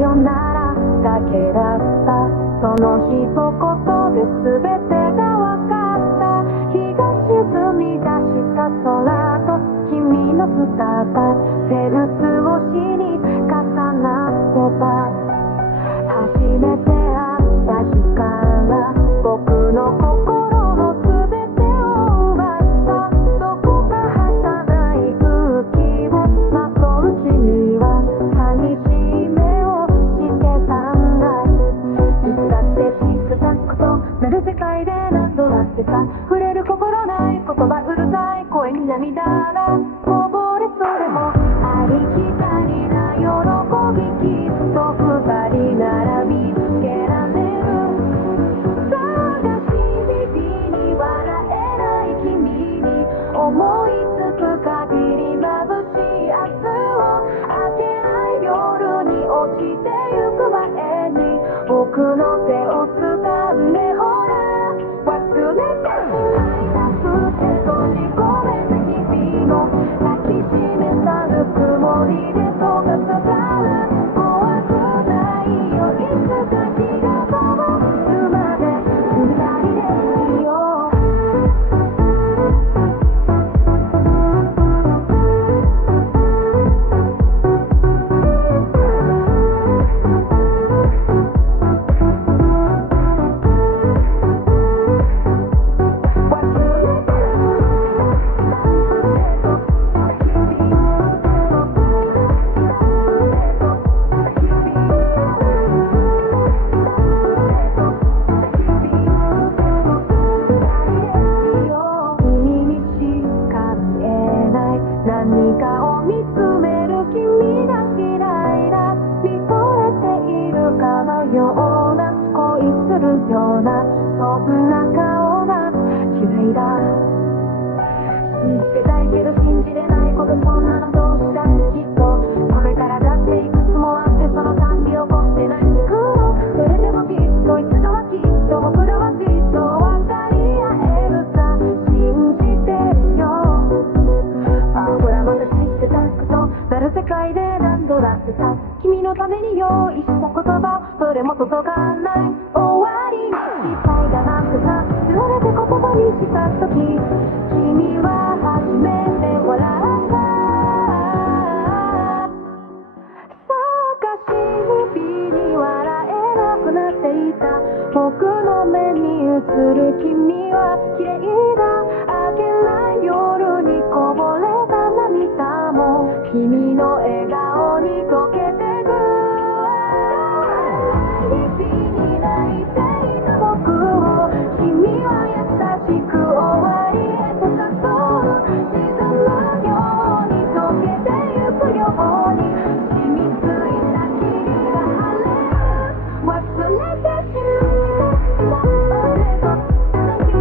よならだけだった。その一言で全てが分かった。日が沈み出した空と君の姿、フェンス越しに重なってた。初めて会った日から僕の心の全てを奪った。どこか儚い空気をまとう君は寂しい目をしてたんだ。いつだってチックタックと鳴る世界で何度だってさ、触れる心ない言葉うるさい声に涙がこぼれ、それもありきたりな喜び、きっと二人なら見つけられる。探し日々に笑えない君に思いつく限り眩しい明日を、明けない夜に落ちてゆく前に僕の手を掴んで、ほら忘れてしまいたくて閉じ込めた日々も抱きしめたぬくもりで溶かすから怖くないよ。いつか日が昇るまで二人でいよう。何かを見つめる君が嫌いだ。見とれているかのような、恋するような、そんな顔が嫌いだ。信じたいけど信じれないこと、そんなのどうしたってきっとこれからだっていくつもあって、そのたんび起こってない苦労。それでもきっといつかはきっと僕らはきっと分かり合えるさ。信じてるよ。ほらまたチックタックと鳴る世界で何度だってさ、君のために用意した言葉どれも届かない。終わりにしたいだなんてさ、つられて言葉にした時、君は初めて笑った。探し日々に笑えなくなっていた僕の目に映る君は綺麗だ。明けない夜にこぼれた涙も君の笑顔に溶けてく。日々に泣いていた僕を君は優しく終わりへと誘う。沈むように溶けてゆくように染みついた霧が晴れる。忘れてしまった日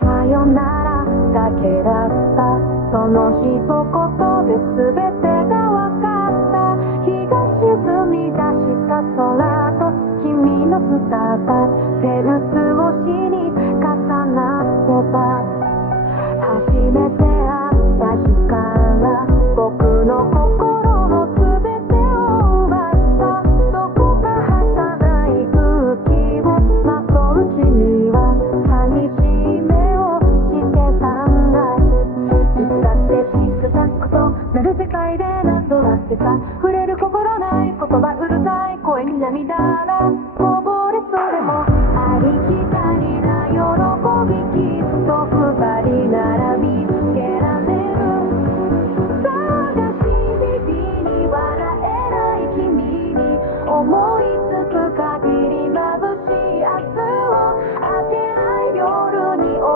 さよならだけだった。その一言で全てが分かった。日が沈み出した空と君の姿、フェンス越しに重なってた。初めて会った日から僕の心の全てを奪った。どこか儚い空気をまとう君は寂しい目をしてたんだ。いつだってチックタックと鳴る世界で何度だってさ、触れる心ない言葉うるさい声に涙がこぼれ、それもありきたりな喜び、きっと二人なら見つけられる。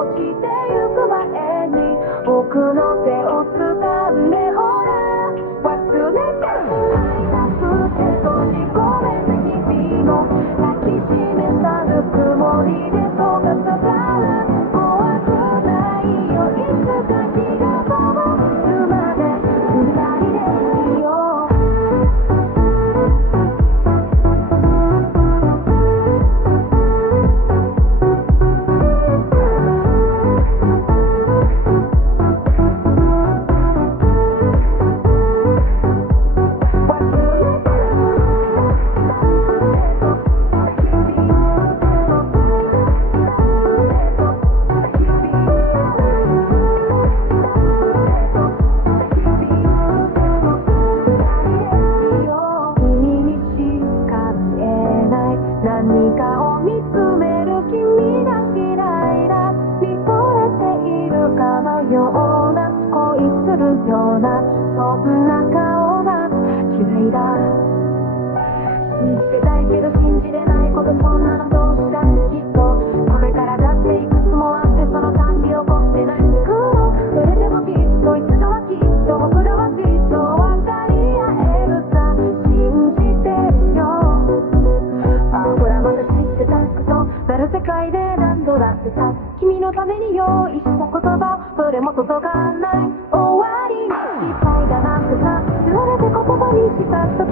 落ちてゆく前に僕の手を掴んでほら忘れてしまいたくて閉じ込めた日々も抱きしめたぬくもりで溶かすから怖くないよいつか日が昇るまで二人でいよう何かを見つめる君が嫌いだ見とれているかのような恋するようなそんな顔が嫌いだ信じたいけど信じれないことそんなのどうしたってきっとこれからだっていくつもあってそのたんび起こってないんだけどそれでもきっといつかはきっと僕らはきっと分かり合えるさ信じてるよほらまた知ってたことなる世界で何度だってさ君のために用意した言葉どれも届かない終わりに失敗だなんてさ全て言葉にした時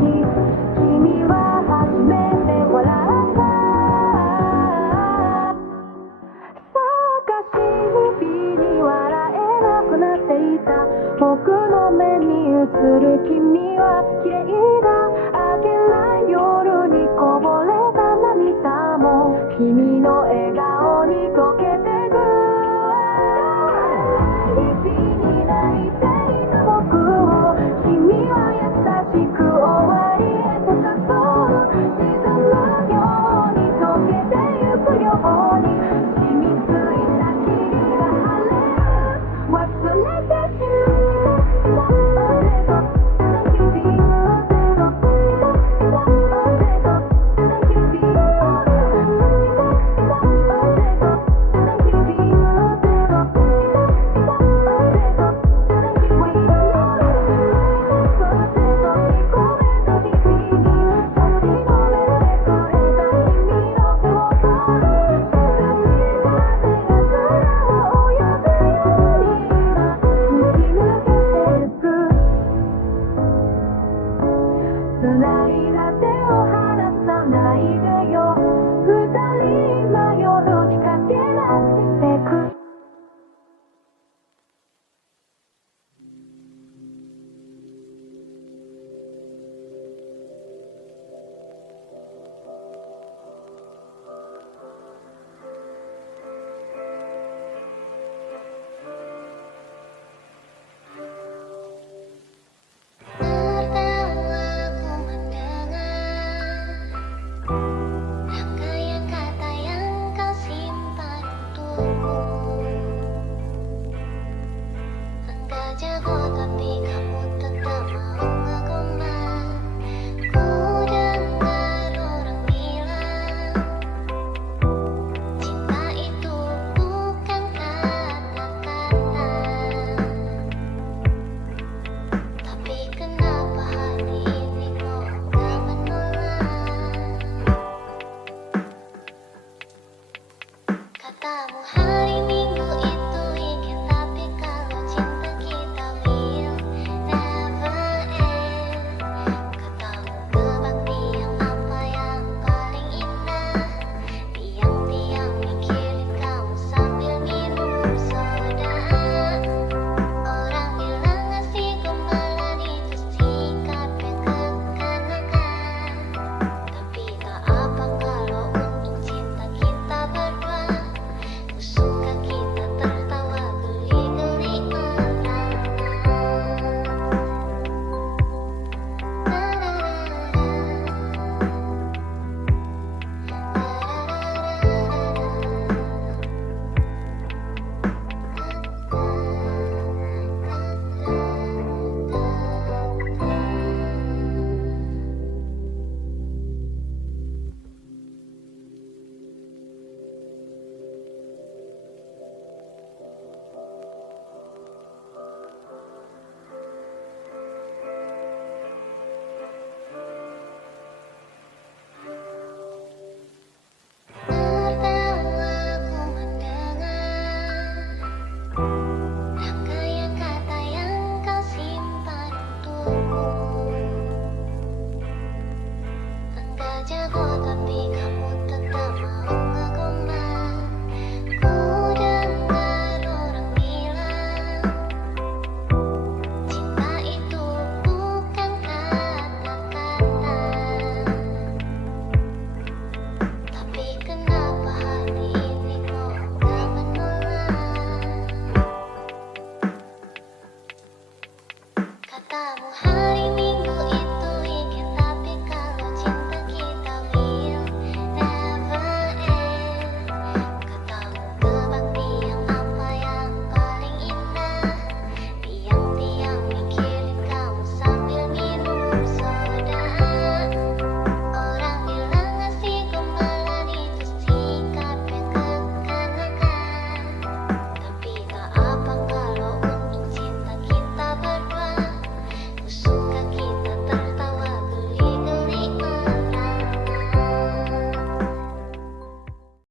君は初めて笑った探し指に笑えなくなっていた僕の目に映る君は綺麗だ